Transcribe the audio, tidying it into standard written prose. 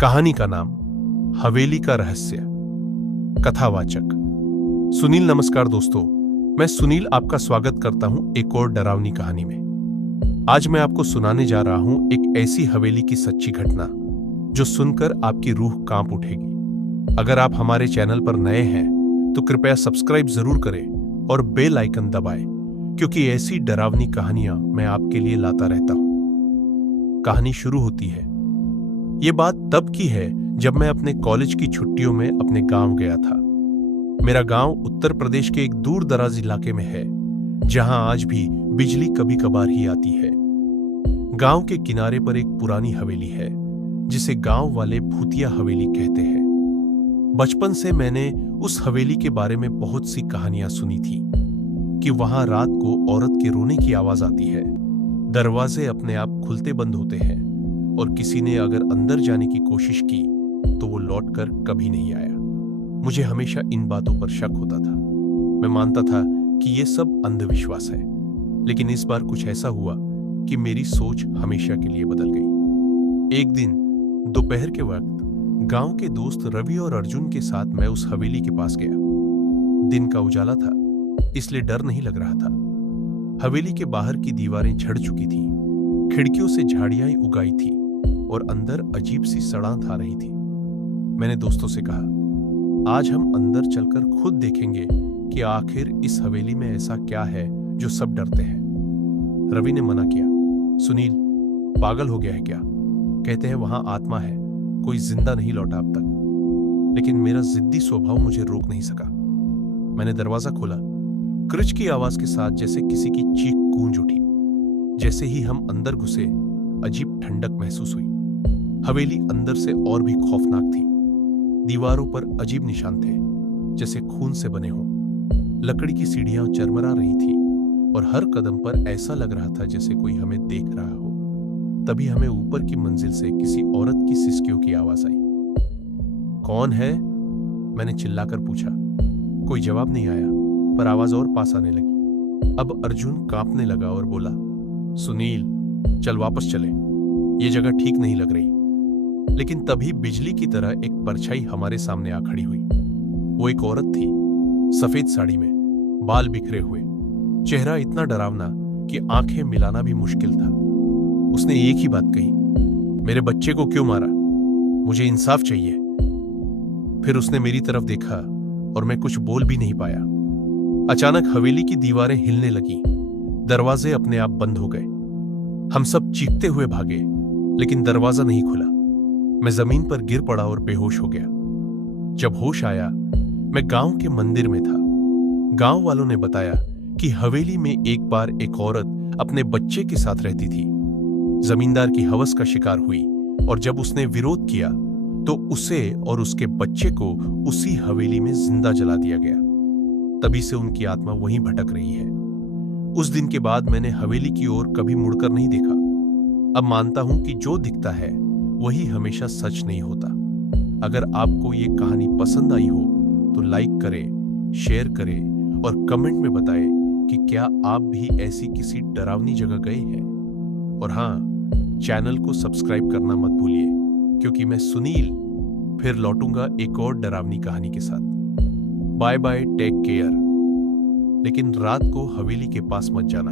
कहानी का नाम हवेली का रहस्य। कथावाचक सुनील। नमस्कार दोस्तों, मैं सुनील आपका स्वागत करता हूं एक और डरावनी कहानी में। आज मैं आपको सुनाने जा रहा हूं एक ऐसी हवेली की सच्ची घटना जो सुनकर आपकी रूह कांप उठेगी। अगर आप हमारे चैनल पर नए हैं तो कृपया सब्सक्राइब जरूर करें और बेल आइकन दबाएं, क्योंकि ऐसी डरावनी कहानियां मैं आपके लिए लाता रहता हूं। कहानी शुरू होती है। ये बात तब की है जब मैं अपने कॉलेज की छुट्टियों में अपने गांव गया था। मेरा गांव उत्तर प्रदेश के एक दूर दराज इलाके में है, जहां आज भी बिजली कभी कभार ही आती है। गांव के किनारे पर एक पुरानी हवेली है जिसे गांव वाले भूतिया हवेली कहते हैं। बचपन से मैंने उस हवेली के बारे में बहुत सी कहानियां सुनी थी कि वहां रात को औरत के रोने की आवाज आती है, दरवाजे अपने आप खुलते बंद होते हैं और किसी ने अगर अंदर जाने की कोशिश की तो वो लौटकर कभी नहीं आया। मुझे हमेशा इन बातों पर शक होता था। मैं मानता था कि ये सब अंधविश्वास है, लेकिन इस बार कुछ ऐसा हुआ कि मेरी सोच हमेशा के लिए बदल गई। एक दिन दोपहर के वक्त गांव के दोस्त रवि और अर्जुन के साथ मैं उस हवेली के पास गया। दिन का उजाला था, इसलिए डर नहीं लग रहा था। हवेली के बाहर की दीवारें झड़ चुकी थीं, खिड़कियों से झाड़ियां उगाई थी और अंदर अजीब सी सड़ांध आ रही थी। मैंने दोस्तों से कहा, आज हम अंदर चलकर खुद देखेंगे कि आखिर इस हवेली में ऐसा क्या है जो सब डरते हैं। रवि ने मना किया। सुनील, पागल हो गया है क्या? कहते हैं वहां आत्मा है, कोई जिंदा नहीं लौटा अब तक। लेकिन मेरा जिद्दी स्वभाव मुझे रोक नहीं सका। मैंने दरवाजा खोला। क्रिच की आवाज के साथ जैसे किसी की चीख गूंज उठी। जैसे ही हम अंदर घुसे, अजीब ठंडक महसूस हुई। हवेली अंदर से और भी खौफनाक थी। दीवारों पर अजीब निशान थे, जैसे खून से बने हों। लकड़ी की सीढ़ियां चरमरा रही थी और हर कदम पर ऐसा लग रहा था जैसे कोई हमें देख रहा हो। तभी हमें ऊपर की मंजिल से किसी औरत की सिसकियों की आवाज आई। कौन है? मैंने चिल्लाकर पूछा। कोई जवाब नहीं आया, पर आवाज और पास आने लगी। अब अर्जुन कांपने लगा और बोला, सुनील, चल वापस चले, ये जगह ठीक नहीं लग रही। लेकिन तभी बिजली की तरह एक परछाई हमारे सामने आ खड़ी हुई। वो एक औरत थी, सफेद साड़ी में, बाल बिखरे हुए, चेहरा इतना डरावना कि आंखें मिलाना भी मुश्किल था। उसने एक ही बात कही, मेरे बच्चे को क्यों मारा? मुझे इंसाफ चाहिए। फिर उसने मेरी तरफ देखा और मैं कुछ बोल भी नहीं पाया। अचानक हवेली की दीवारें हिलने लगीं, दरवाजे अपने आप बंद हो गए। हम सब चीखते हुए भागे, लेकिन दरवाजा नहीं खुला। मैं जमीन पर गिर पड़ा और बेहोश हो गया। जब होश आया, मैं गांव के मंदिर में था। गांव वालों ने बताया कि हवेली में एक बार एक औरत अपने बच्चे के साथ रहती थी। जमींदार की हवस का शिकार हुई और जब उसने विरोध किया तो उसे और उसके बच्चे को उसी हवेली में जिंदा जला दिया गया। तभी से उनकी आत्मा वहीं भटक रही है। उस दिन के बाद मैंने हवेली की ओर कभी मुड़कर नहीं देखा। अब मानता हूं कि जो दिखता है वही हमेशा सच नहीं होता। अगर आपको ये कहानी पसंद आई हो तो लाइक करें, शेयर करें और कमेंट में बताएं कि क्या आप भी ऐसी किसी डरावनी जगह गए हैं। और हाँ, चैनल को सब्सक्राइब करना मत भूलिए, क्योंकि मैं सुनील फिर लौटूंगा एक और डरावनी कहानी के साथ। Bye bye, take care. लेकिन रात को हवेली के पास मत जाना।